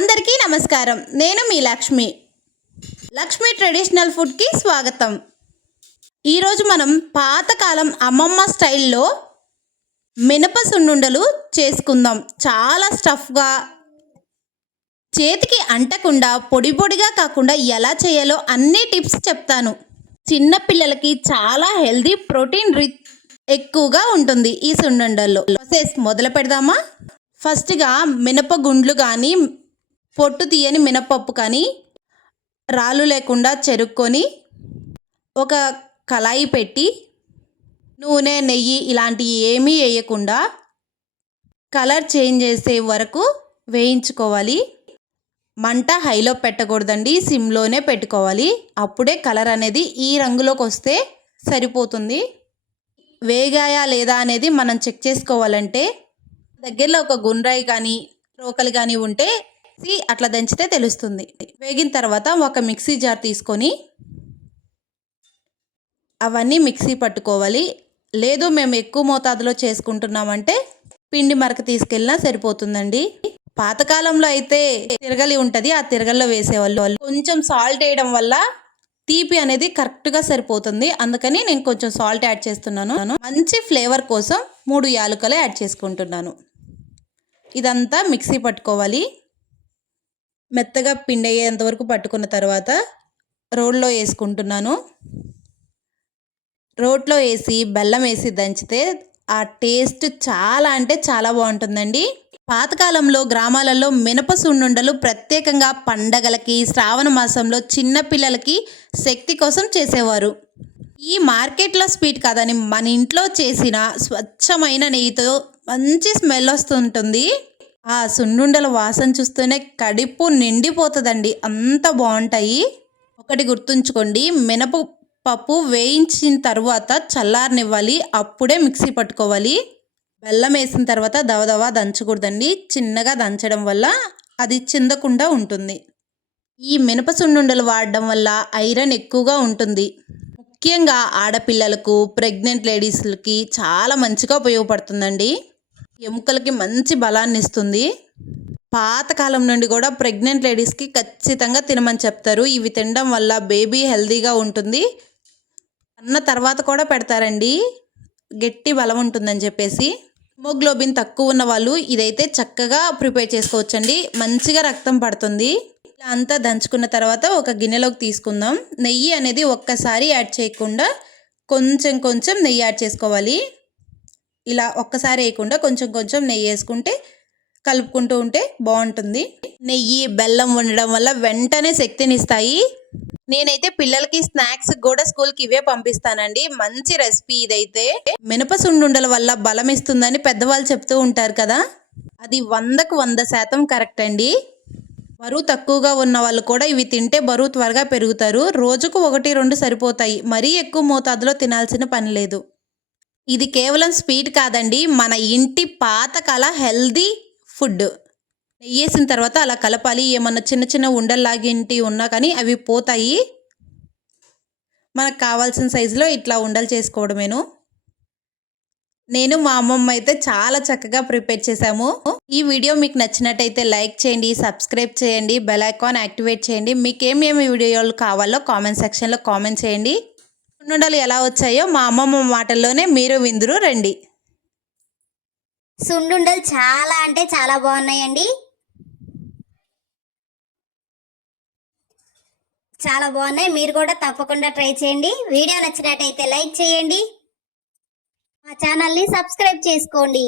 అందరికీ నమస్కారం. నేను మీ లక్ష్మి. లక్ష్మి ట్రెడిషనల్ ఫుడ్కి స్వాగతం. ఈరోజు మనం పాతకాలం అమ్మమ్మ స్టైల్లో మినప సున్నుండలు చేసుకుందాం. చాలా స్టఫ్గా, చేతికి అంటకుండా, పొడి పొడిగా కాకుండా ఎలా చేయాలో అన్ని టిప్స్ చెప్తాను. చిన్న పిల్లలకి చాలా హెల్దీ, ప్రోటీన్ రిచ్ ఎక్కువగా ఉంటుంది ఈ సున్నుండల్లో. ప్రాసెస్ మొదలు పెడదామా? ఫస్ట్గా మినప గుండ్లు కానీ, పొట్టు తీయని మినపప్పు కానీ రాళ్ళు లేకుండా చెరుక్కొని ఒక కళాయి పెట్టి నూనె, నెయ్యి ఇలాంటివి ఏమీ వేయకుండా కలర్ చేంజ్ చేసే వరకు వేయించుకోవాలి. మంట హైలో పెట్టకూడదండి, సిమ్లోనే పెట్టుకోవాలి. అప్పుడే కలర్ అనేది ఈ రంగులోకి వస్తే సరిపోతుంది. వేగాయా లేదా అనేది మనం చెక్ చేసుకోవాలంటే దగ్గరలో ఒక గుండ్రాయి కానీ రోకలి కానీ ఉంటే అట్లా దంచితే తెలుస్తుంది. వేగిన తర్వాత ఒక మిక్సీ జార్ తీసుకొని అవన్నీ మిక్సీ పట్టుకోవాలి. లేదు మేము ఎక్కువ మోతాదులో చేసుకుంటున్నామంటే పిండి మరక తీసుకెళ్ళినా సరిపోతుందండి. పాతకాలంలో అయితే తిరగలి ఉంటుంది, ఆ తిరగల్లో వేసేవాళ్ళు. కొంచెం సాల్ట్ వేయడం వల్ల తీపి అనేది కరెక్ట్గా సరిపోతుంది. అందుకని నేను కొంచెం సాల్ట్ యాడ్ చేస్తున్నాను. మంచి ఫ్లేవర్ కోసం 3 యాలకులు యాడ్ చేసుకుంటున్నాను. ఇదంతా మిక్సీ పట్టుకోవాలి. మెత్తగా పిండి అయ్యేంత వరకు పట్టుకున్న తర్వాత రోట్లో వేసుకుంటున్నాను. రోట్లో వేసి బెల్లం వేసి దంచితే ఆ టేస్ట్ చాలా అంటే చాలా బాగుంటుందండి. పాతకాలంలో గ్రామాలలో మినప సున్నుండలు ప్రత్యేకంగా పండగలకి, శ్రావణ మాసంలో చిన్న పిల్లలకి శక్తి కోసం చేసేవారు. ఈ మార్కెట్లో స్వీట్ కాదని మన ఇంట్లో చేసిన స్వచ్ఛమైన నెయ్యితో మంచి స్మెల్ వస్తుంటుంది. ఆ సున్నుండల వాసన చూస్తూనే కడుపు నిండిపోతుందండి, అంత బాగుంటాయి. ఒకటి గుర్తుంచుకోండి, మినపప్పు వేయించిన తర్వాత చల్లారనివ్వాలి, అప్పుడే మిక్సీ పట్టుకోవాలి. బెల్లం వేసిన తర్వాత దవదవా దంచకూడదండి, చిన్నగా దంచడం వల్ల అది చిందకుండా ఉంటుంది. ఈ మినప సున్నుండలు వాడడం వల్ల ఐరన్ ఎక్కువగా ఉంటుంది. ముఖ్యంగా ఆడపిల్లలకు, ప్రెగ్నెంట్ లేడీస్లకి చాలా మంచిగా ఉపయోగపడుతుందండి. ఎముకలకి మంచి బలాన్ని ఇస్తుంది. పాతకాలం నుండి కూడా ప్రెగ్నెంట్ లేడీస్కి ఖచ్చితంగా తినమని చెప్తారు. ఇవి తినడం వల్ల బేబీ హెల్తీగా ఉంటుంది. అన్న తర్వాత కూడా పెడతారండి, గట్టి బలం ఉంటుందని చెప్పేసి. హిమోగ్లోబిన్ తక్కువ ఉన్న వాళ్ళు ఇదైతే చక్కగా ప్రిపేర్ చేసుకోవచ్చండి, మంచిగా రక్తం పడుతుంది. ఇలా అంతా దంచుకున్న తర్వాత ఒక గిన్నెలోకి తీసుకుందాం. నెయ్యి అనేది ఒక్కసారి యాడ్ చేయకుండా కొంచెం కొంచెం నెయ్యి యాడ్ చేసుకోవాలి. ఇలా ఒక్కసారి వేయకుండా కొంచెం కొంచెం నెయ్యి వేసుకుంటే కలుపుకుంటూ ఉంటే బాగుంటుంది. నెయ్యి, బెల్లం ఉండడం వల్ల వెంటనే శక్తిని ఇస్తాయి. నేనైతే పిల్లలకి స్నాక్స్ కూడా స్కూల్కి ఇవే పంపిస్తానండి. మంచి రెసిపీ ఇదైతే. మినప సున్నుండల వల్ల బలం ఇస్తుందని పెద్దవాళ్ళు చెప్తూ ఉంటారు కదా, అది 100కు 100% కరెక్ట్ అండి. బరువు తక్కువగా ఉన్న వాళ్ళు కూడా ఇవి తింటే బరువు త్వరగా పెరుగుతారు. రోజుకు 1-2 సరిపోతాయి, మరీ ఎక్కువ మోతాదులో తినాల్సిన పని లేదు. ఇది కేవలం స్వీట్ కాదండి, మన ఇంటి పాతకాల హెల్దీ ఫుడ్. నెయ్యి వేసిన తర్వాత అలా కలపాలి. ఏమన్నా చిన్న చిన్న ఉండల్లాగింటి ఉన్నా కానీ అవి పోతాయి. మనకు కావాల్సిన సైజులో ఇట్లా ఉండలు చేసుకోవడమేను. నేను మా అమ్మమ్మ అయితే చాలా చక్కగా ప్రిపేర్ చేశాము. ఈ వీడియో మీకు నచ్చినట్టయితే లైక్ చేయండి, సబ్స్క్రైబ్ చేయండి, బెల్ ఐకాన్ యాక్టివేట్ చేయండి. మీకు ఏమేమి వీడియోలు కావాలో కామెంట్ సెక్షన్లో కామెంట్ చేయండి. సున్నుండలు ఎలా వచ్చాయో మా అమ్మమ్మ మాటల్లోనే మీరు విందురు రండి. సున్నుండలు చాలా అంటే చాలా బాగున్నాయండి, చాలా బాగున్నాయి. మీరు కూడా తప్పకుండా ట్రై చేయండి. వీడియో నచ్చినట్టయితే లైక్ చేయండి, మా ఛానల్ని సబ్స్క్రైబ్ చేసుకోండి.